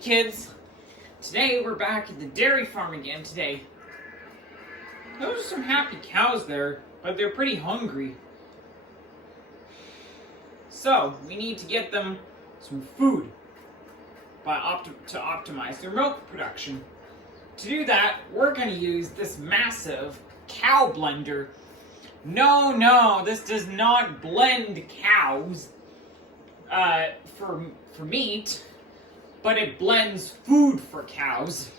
kids, today we're back at the dairy farm again today. Those are some happy cows there, but they're pretty hungry. So, we need to get them some food to optimize their milk production. To do that, we're going to use this massive cow blender. No, this does not blend cows for meat, but it blends food for cows.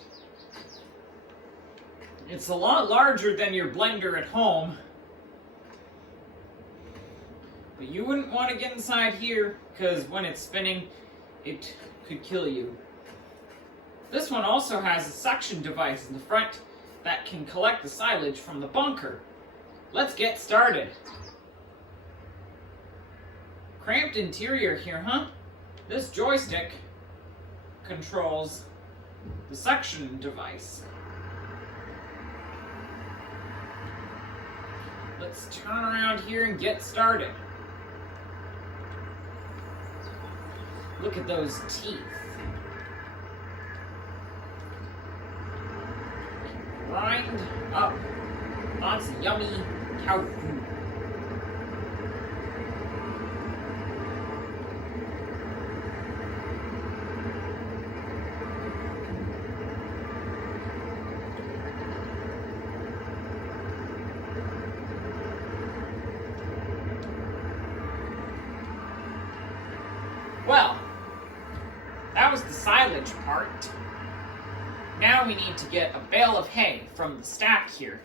It's a lot larger than your blender at home, but you wouldn't want to get inside here because when it's spinning, it could kill you. This one also has a suction device in the front that can collect the silage from the bunker. Let's get started. Cramped interior here, huh? This joystick controls the suction device. Let's turn around here and get started. Look at those teeth. Grind up lots of yummy cow food. Well, that was the silage part. Now we need to get a bale of hay from the stack here.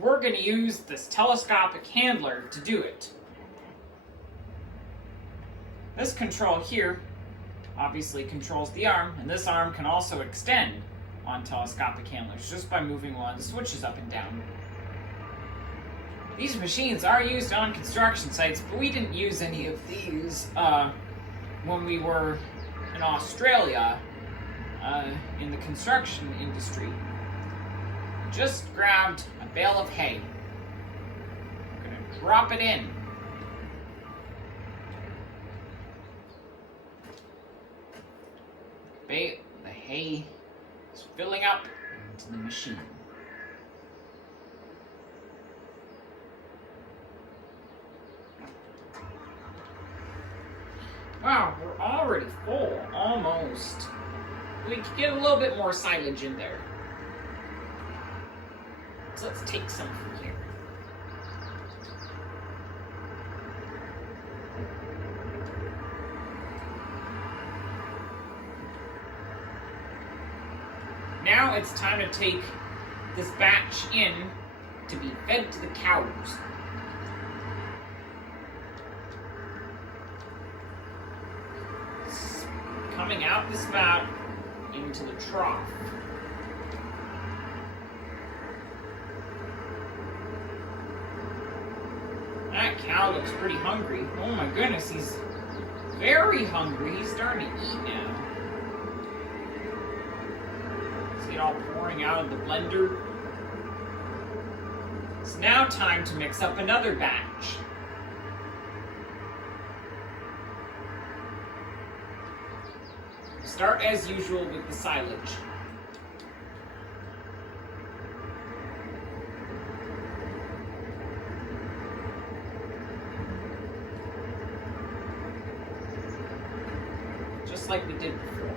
We're going to use this telescopic handler to do it. This control here obviously controls the arm, and this arm can also extend on telescopic handlers just by moving one of the switches up and down. These machines are used on construction sites, but we didn't use any of these when we were in Australia in the construction industry. Just grabbed a bale of hay. I'm going to drop it in. The hay is filling up into the machine. Wow, we're already full, almost. We could get a little bit more silage in there. So let's take some from here. Now it's time to take this batch in to be fed to the cows. It's coming out the spout into the trough. That cow looks pretty hungry. Oh my goodness, he's very hungry. He's starting to eat now. See it all pouring out of the blender. It's now time to mix up another batch. Start as usual with the silage. Just like we did before.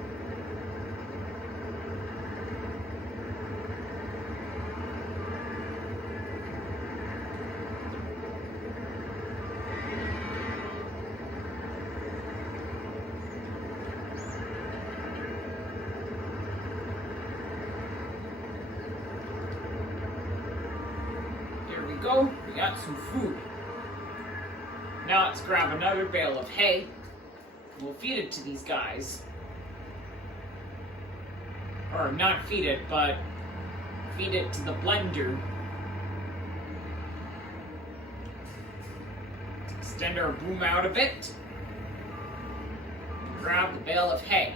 Go, we got some food. Now let's grab another bale of hay. We'll feed it to these guys. Or not feed it, but feed it to the blender. Let's extend our boom out a bit. And grab the bale of hay.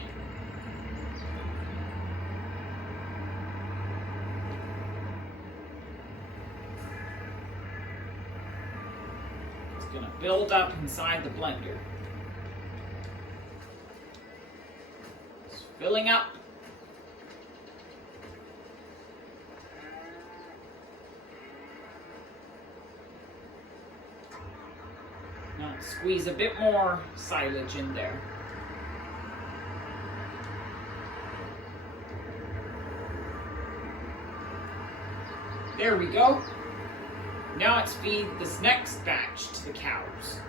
Going to build up inside the blender. Just Filling up. Now squeeze a bit more silage in there. There we go. Now let's feed this next batch to the cows.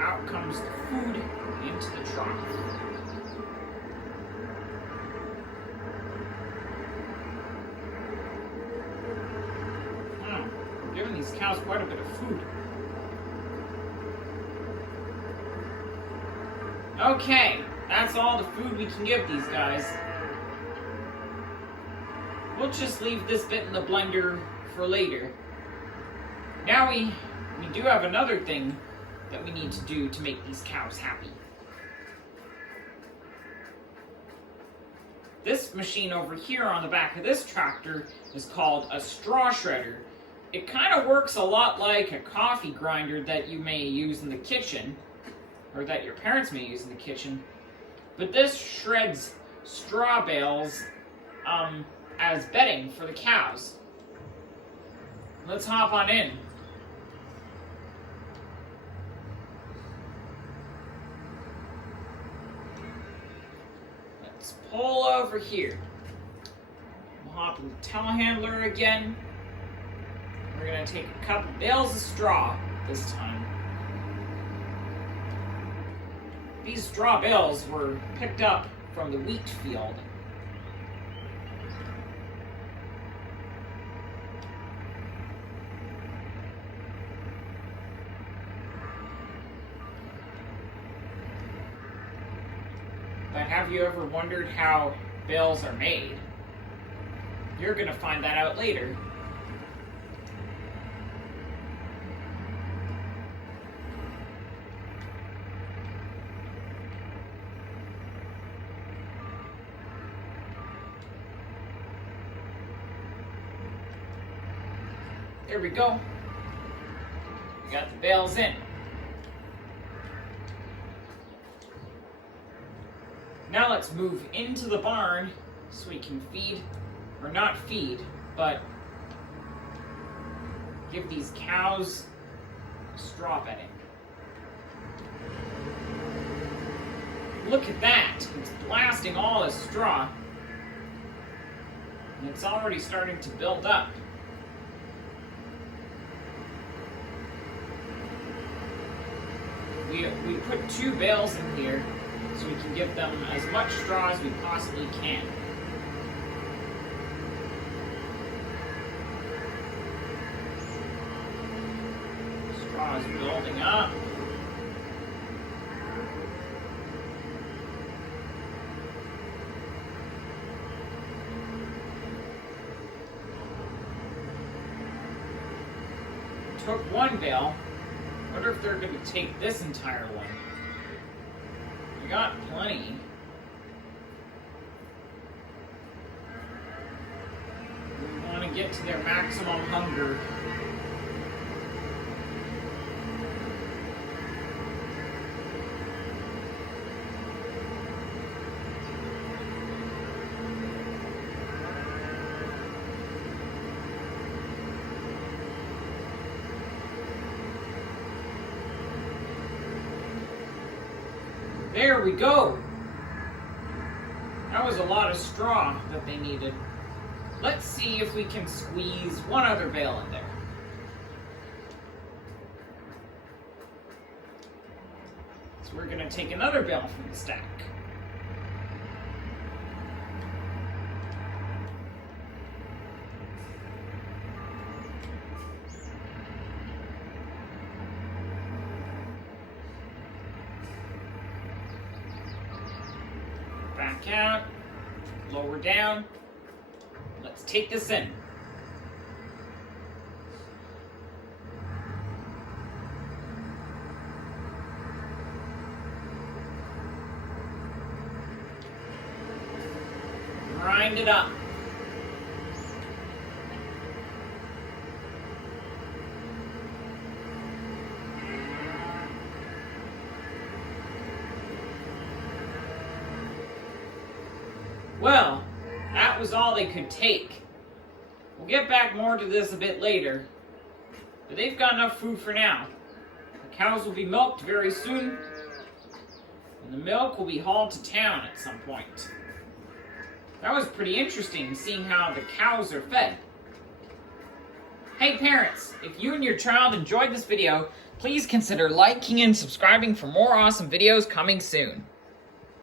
Out comes the food into the trough. We're giving these cows quite a bit of food. Okay, that's all the food we can give these guys. We'll just leave this bit in the blender for later. Now we do have another thing that we need to do to make these cows happy. This machine over here on the back of this tractor is called a straw shredder. It kind of works a lot like a coffee grinder that you may use in the kitchen, or that your parents may use in the kitchen, but this shreds straw bales as bedding for the cows. Let's hop on in. Let's pull over here. We'll hop in the telehandler again. We're going to take a couple bales of straw this time. These straw bales were picked up from the wheat field. But have you ever wondered how bales are made? You're going to find that out later. There we go. We got the bales in. Now let's move into the barn so we can feed, or not feed, but give these cows straw bedding. Look at that. It's blasting all this straw. And it's already starting to build up. We put 2 bales in here so we can give them as much straw as we possibly can. Straw is building up. Took 1 bale. Wonder if they're going to take this entire one. We got plenty. We want to get to their maximum hunger. There we go. That was a lot of straw that they needed. Let's see if we can squeeze 1 other bale in there. So we're going to take another bale from the stack. Back out, lower down. Let's take this in. Grind it up. Well, that was all they could take. We'll get back more to this a bit later, but they've got enough food for now. The cows will be milked very soon, and the milk will be hauled to town at some point. That was pretty interesting, seeing how the cows are fed. Hey parents, if you and your child enjoyed this video, please consider liking and subscribing for more awesome videos coming soon.